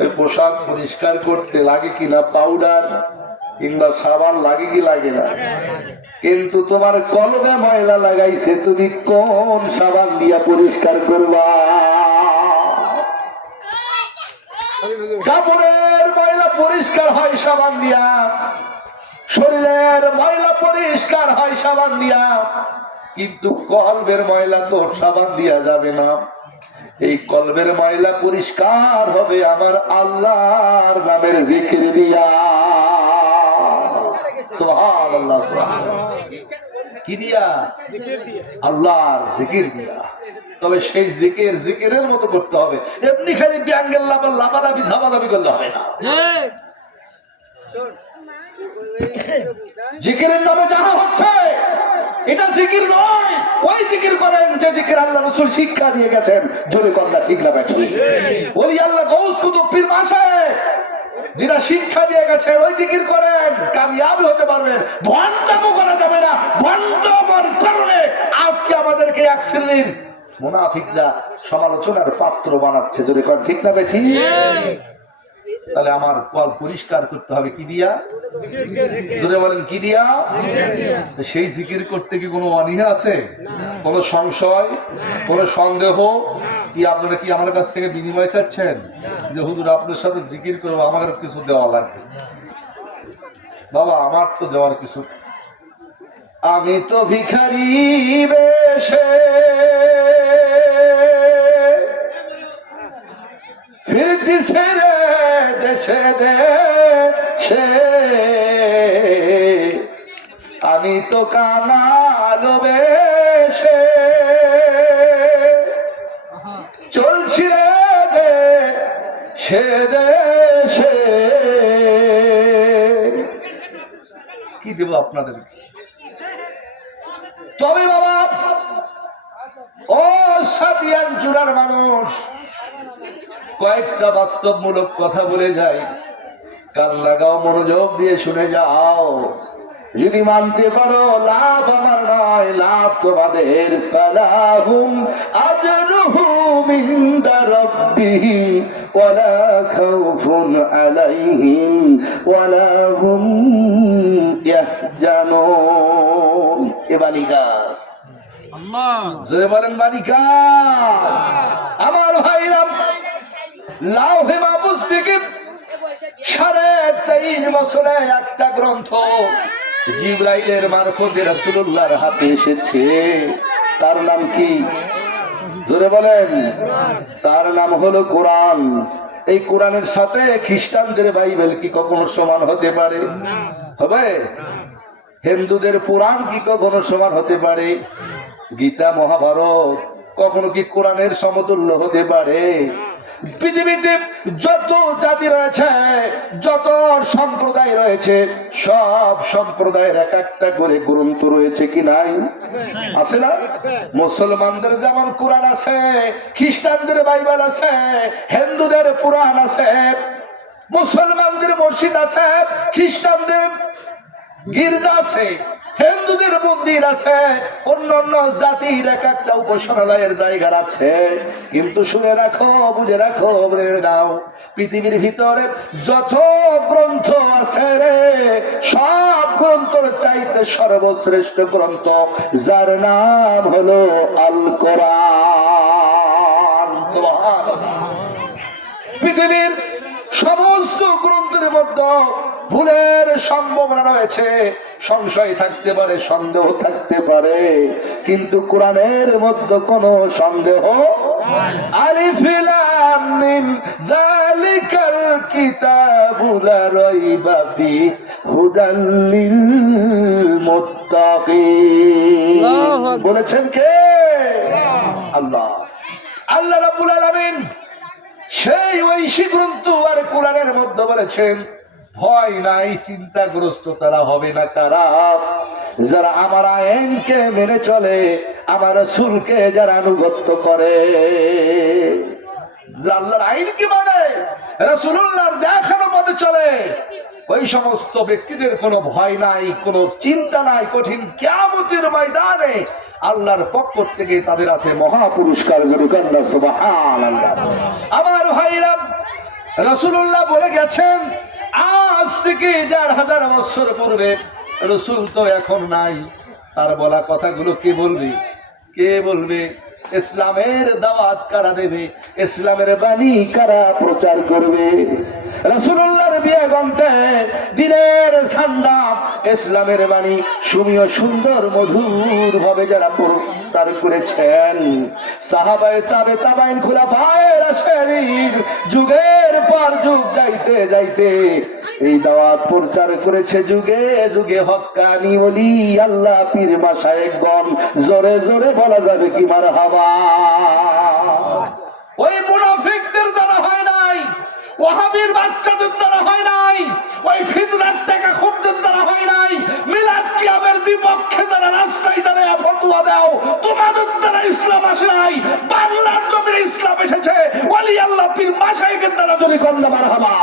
ওই পোশাক পরিষ্কার করতে লাগে কিনা পাউডার কিংবা সাবান লাগে কি লাগে না, কিন্তু তোমার কলবে ময়লা লাগাইছে, তুমি কোন সাবান দিয়া পরিষ্কার করবা? কাপড়ের ময়লা পরিষ্কার হয় সাবান দিয়া, শরীরের ময়লা পরিষ্কার হয় সাবান দিয়া, কিন্তু কলবের ময়লা তো সাবান দিয়া যাবে না। এই কলবের ময়লা পরিষ্কার হবে আমার আল্লাহর নামের জিকির দিয়া। সুবহানাল্লাহ। কি দিয়া? আল্লাহর জিকির দিয়া। তবে সেই জিকির জিকিরের মতো করতে হবে, এমনি খালি ব্যাঙ্গের লাফালাফি ঝাপাঝাপি করলে হবে না। জিকিরের নামে যাহা হচ্ছে এটা জিকির নয়। ওই জিকির করেন যে জিকির আল্লাহ রাসূল শিক্ষা দিয়ে গেছেন। জোরে কন্যা ঠিক না ব্যাঠি? ওলি আল্লাহ গৌস কুতুব পীর মাসে যেটা শিক্ষা দিয়ে গেছে ওই জিকির করেন, কামিয়াবি হতে পারবেন। ভণ্ডামো করা যাবে না। ভণ্ডামোর কারণে আজকে আমাদেরকে এক শ্রেণীর মুনাফিকরা সমালোচনার পাত্র বানাচ্ছে। জোরে কন্যা ঠিক না ব্যাঠি? তাহলে আমার কল পরিষ্কার করতে হবে কি দিয়া? জোরে বলেন কি দিয়া? সেই জিকির করতে কি কোনো অনীহা আছে? কোনো সংশয়, কোনো সন্দেহ কি? আপনারা কি আমার কাছ থেকে বিনিময় চাচ্ছেন যে হুজুর আপনার সাথে জিকির করবো, আমার কিছু দেওয়া লাগবে? বাবা আমার তো দেওয়ার কিছু, আমি তো ভিখারি বেশে ফিরতেছে রে দেশে দেশে, আমি তো কাঙাল বেশে চলছি রে দেশে দেশে। কি দেব আপনাদের? তবে বাবা ও সাদিয়ান চূড়ার মানুষ, কয়েকটা বাস্তবমূলক কথা বলে যাই, কান লাগাও, মনোযোগ দিয়ে শুনে যাও। যদি মানতে পারো লাভ আমার নয়, লাভ তোমাদের। ফালাহুম আজরুহুম ইনদা রাব্বিহিম ওয়ালা খাউফুন আলাইহিম ওয়ালা হুম ইয়াহজানুন। এ বালিকা আল্লাহ জয় বলেন, বালিকা আমার ভাইরা, লাউহে মাহফুজ থেকে 23.5 বছরে একটা গ্রন্থ জিবরাইলের মারফতে রাসূলুল্লাহর হাতে এসেছে। তার নাম কি? জোরে বলেন। তার নাম হলো কোরআন। এই কোরআনের সাথে খ্রিস্টানদের বাইবেল কি কখনো সমান হতে পারে? হবে? হিন্দুদের পুরাণ কি কখনো সমান হতে পারে? গীতা মহাভারত কখনো কি কোরআনের সমতুল্য হতে পারে? পৃথিবীতে যত জাতি রয়েছে, যত সম্প্রদায় রয়েছে, সব সম্প্রদায়ের এক একটা করে গ্রন্থ রয়েছে কি নাই? আছে না? মুসলমানদের যেমন কোরআন আছে, খ্রিস্টানদের বাইবেল আছে, হিন্দুদের পুরাণ আছে, মুসলমানদের মসজিদ আছে, খ্রিস্টানদের গির্জা আছে, হিন্দুদের মন্দির আছে, অন্যান্য জাতির এক একটা উপাসনালয়ের জায়গা আছে। কিন্তু শুনে রাখো, বুঝে রাখো, বলে দাও, পৃথিবীর ভিতরে যত গ্রন্থ আছে রে, সব গ্রন্থের চাইতে সর্বশ্রেষ্ঠ গ্রন্থ যার নাম হলো আল কোরআন। পৃথিবীর সমস্ত গ্রন্থের মধ্যে ভুলের সম্ভাবনা রয়েছে, সংশয় থাকতে পারে, সন্দেহ থাকতে পারে, কিন্তু কোরআনের মধ্যে কোনো সন্দেহ। আলিফ লাম মিম যালিকাল কিতাবু লা রাইবা ফিহি হুদাল লিল মুত্তাকিন। বলেছেন কে? আল্লাহ। আল্লাহ রাব্বুল আলামিন সেই ঐশী গ্রন্থ আর কোরআনের মধ্যে বলেছেন, ভয় নাই, চিন্তাগ্রস্ত তারা হবে না কারা, যারা আমার আইনকে মেনে চলে, আমার রাসূলকে যারা আনুগত্য করে, আল্লাহর আইনকে মানে, রাসূলুল্লাহর দেখানো পথে চলে, ওই সমস্ত ব্যক্তিদের কোনো ভয় নাই, কোনো চিন্তা নাই। কঠিন কিয়ামতের ময়দানে আল্লাহর পক্ষ থেকে তাদের আছে মহা পুরস্কার। সুবহানাল্লাহ। আমার ভাইরা, রাসূলুল্লাহ বলে গেছেন আজ থেকে ১,৫০০ বছর পূর্বে, রাসূল তো এখন নাই, তার বলা কথাগুলো কে বলবে? কে বলবে? ইসলামের দাওয়াত কারা দেবে? ইসলামের বাণী কারা প্রচার করবে? রাসূলুল্লাহর বিয়াগন্তে দিনের ঝান্ডা ইসলামের বাণী সুমিয় সুন্দর মধুর ভাবে যারা প্রচার করেছেন, সাহাবায়ে তাবে তাবাইন খুলাফায়ে রাশিদিন যুগের পর যুগ যাইতে যাইতে এই দাওয়াত প্রচার করেছে যুগে যুগে হক্কানি ওলি আল্লাহ পীর মাশায়েখগণ। জোরে জোরে বলা যাবে কি মারহাবা? ওই মুনাফিকদের দ্বারা হয় নাই, ওয়াহাবীর বাচ্চাদের দ্বারা হয় নাই, ওই ফিতনার টাকা খুবদের দ্বারা হয় নাই, মিলাদ কিয়ামের বিপক্ষে দ্বারা রাস্তায় দাঁড়িয়ে ফতোয়া দাও, তোমাদের দ্বারা ইসলাম আসে নাই। বাংলার জমিনে ইসলাম এসেছে ওলি আল্লাহ পীর মাশায়েখের দ্বারা। জোরে কন্যা মারহাবা।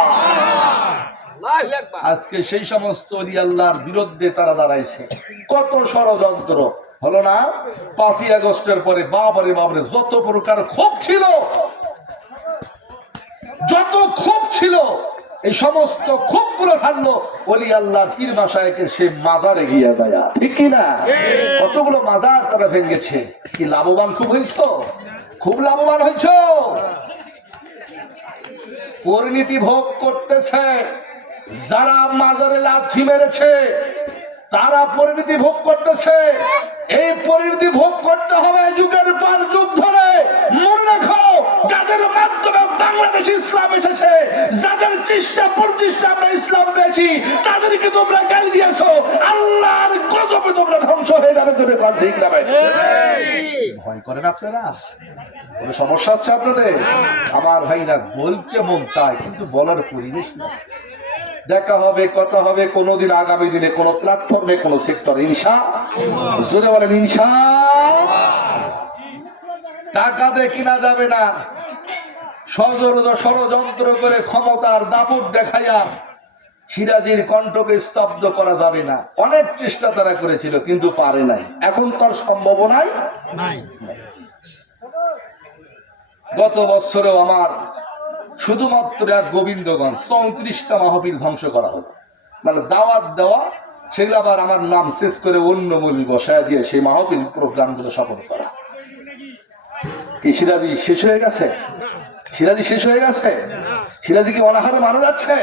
আজকে সেই সমস্ত ওলি আল্লাহর বিরুদ্ধে তারা দাঁড়াইছে। কত ষড়যন্ত্র হলো না ৫ই আগস্টের পরে? বাবারে বাবারে, যত প্রকার ক্ষোভ ছিল, যত ক্ষোভ ছিল, এই সমস্ত ক্ষোভগুলো থাকলো ওলি আল্লাহ পীর মাশায়েখের সে মাজারে গিয়ে দেয়া, ঠিক কি না? কতগুলো মাজার তারা ভেঙেছে। কি লাভবান খুব হয়েছ? খুব লাভবান হয়েছ। পরিণতি ভোগ করতেছে যারা মাজারে লাথি মেরেছে, তারা পরিণতি ভোগ করতেছে। এই পরিণতি ভোগ করতে হবে যুগের পর যুগ ধরে। মনে রাখো, যাদের মাধ্যমে বাংলাদেশ ইসলাম এসেছে, যাদের চেষ্টা প্রচেষ্টা আমরা ইসলাম পেয়েছি, তাদেরকে তোমরা গালি দিয়েছো, আল্লাহর গজবে তোমরা ধ্বংস হয়ে যাবে। তোদের কথা ঠিক না? ভয় করেন আপনারা? কোনো সমস্যা হচ্ছে আপনাদের? আমার ভাইরা, বলতে মন চায় কিন্তু বলার পরিবেশ না। দেখা হবে, কথা হবে কোনোদিন আগামী দিনে কোনো প্ল্যাটফর্মে, কোনো সেক্টরে, ইনশাআল্লাহ। জোরে বলেন ইনশাআল্লাহ। টাকা দিয়ে কিনা যাবে না, ষড়যন্ত্র করে ক্ষমতার দাপট দেখাইয়া সিরাজীর কণ্ঠকে স্তব্ধ করা যাবে না। অনেক চেষ্টা তারা করেছিল কিন্তু পারে নাই। এখন তার সম্ভাবনাই নাই। গত বছরেও আমার শুধুমাত্র এক গোবিন্দগঞ্জ 34টা মাহফিল ধ্বংস করা হলো। মানে দাওয়াত দেওয়া, সেগুলো আবার আমার নাম শেষ করে অন্য মৌলবি বসায় দিয়ে সেই মাহফিল প্রোগ্রামগুলো সফল করা। কি সিরাজি শেষ হয়ে গেছে? সিরাজি শেষ হয়ে গেছে? সিরাজি কি অনাহারে মারা যাচ্ছে?